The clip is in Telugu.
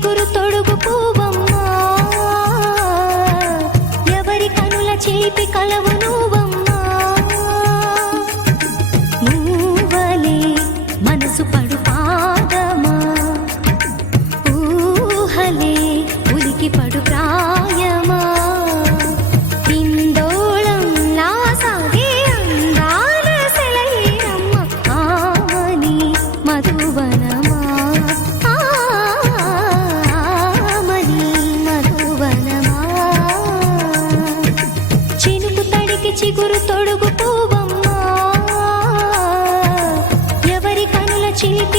చిగురు తొడుగు పువ్వమ్మా, ఎవరి కనుల చిలిపి కలవు నువ్వమ్మా. నువ్వలే మనసు పడు పాదమా, ఊహలే ఉలికి పడు ప్రాయమా. ఇందోళంలా సాగే అందాల సెలయేరమ్మ, ఆమని మధువనమా, ఆమని మధువనమా. చినుకు తడికి చిగురు తొడుగు పువ్వమ్మా, ఎవరి కనుల చిలిపి